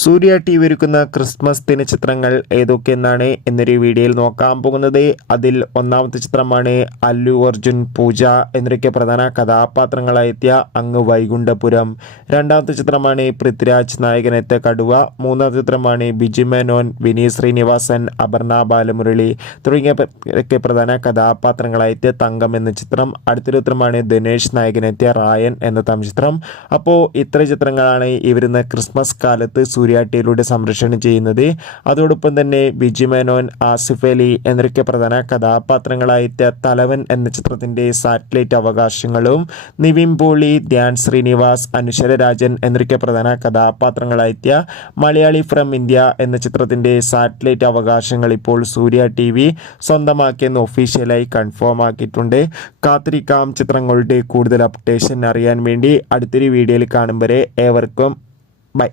സൂര്യ TV. ഒരുക്കുന്ന Christmas ദിന ചിത്രങ്ങൾ ഏതൊക്കെയെന്നാണ് എന്നൊരു വീഡിയോയിൽ നോക്കാൻ പോകുന്നത്. അതിൽ ഒന്നാമത്തെ ചിത്രമാണ് അല്ലു അർജുൻ, പൂജ എന്നിവരൊക്കെ പ്രധാന കഥാപാത്രങ്ങളായെത്തിയ അങ്ങ് വൈകുണ്ഠപുരം. രണ്ടാമത്തെ ചിത്രമാണ് പൃഥ്വിരാജ് നായകനെത്തിയ കടുവ. മൂന്നാമത്തെ ചിത്രമാണ് ബിജു മേനോൻ, വിനീത് ശ്രീനിവാസൻ, അപർണ ബാലമുരളി തുടങ്ങിയവരൊക്കെ പ്രധാന കഥാപാത്രങ്ങളായെത്തിയ തങ്കം എന്ന ചിത്രം. അടുത്തൊരു ചിത്രമാണ് ദിനേശ് നായകനെത്തിയ റായൻ എന്ന തമിഴ് ചിത്രം. അപ്പോൾ ഇത്ര ചിത്രങ്ങളാണ് ഈ വരുന്ന ക്രിസ്മസ് കാലത്ത് സൂര്യ ടി.വിയിലൂടെ സംപ്രേഷണം ചെയ്യുന്നത്. അതോടൊപ്പം തന്നെ ബിജു മേനോൻ, ആസിഫ് അലി എന്നിവരൊക്കെ പ്രധാന കഥാപാത്രങ്ങളായെത്തിയ തലവൻ എന്ന ചിത്രത്തിൻ്റെ സാറ്റലൈറ്റ് അവകാശങ്ങളും, നിവിൻ പോളി, ധ്യാൻ ശ്രീനിവാസ്, അനുശ്വര രാജൻ എന്നിവരൊക്കെ പ്രധാന കഥാപാത്രങ്ങളായെത്തിയ മലയാളി ഫ്രം ഇന്ത്യ എന്ന ചിത്രത്തിൻ്റെ സാറ്റലൈറ്റ് അവകാശങ്ങൾ ഇപ്പോൾ സൂര്യ ടി.വി. സ്വന്തമാക്കിയെന്ന് ഒഫീഷ്യലായി കൺഫേം ആക്കിയിട്ടുണ്ട്. കാത്തിരിക്കാം ചിത്രങ്ങളുടെ കൂടുതൽ അപ്ഡേഷൻ അറിയാൻ വേണ്ടി. അടുത്തൊരു വീഡിയോയിൽ കാണും വരെ ഏവർക്കും ബൈ.